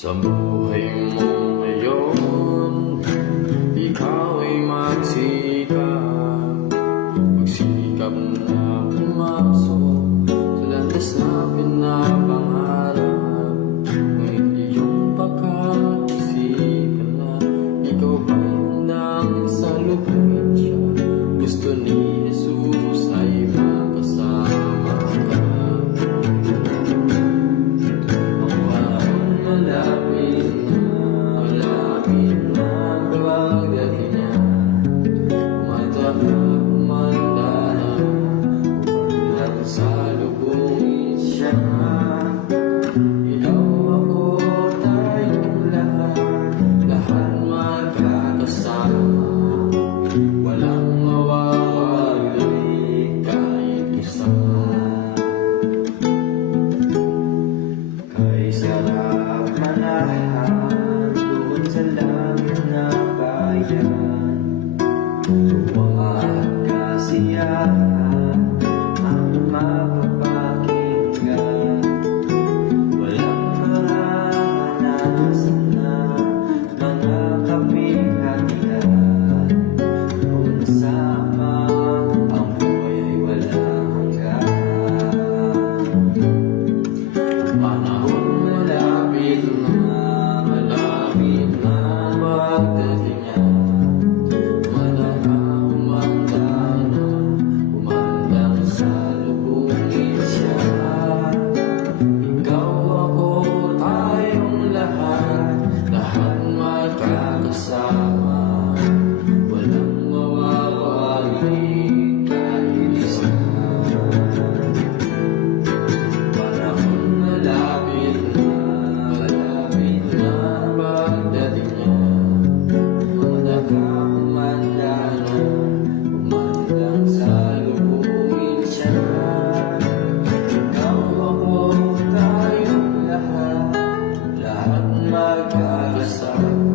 Sa 黑梦游 Gusto ni Jesus ay mapasama ka. Ang panahon malapit na, malapit na pagdating niya. Mataka, humanda na, humanang salubungin siya. Ikaw ako tayong lahat, lahat magkakasama. I'm sorry.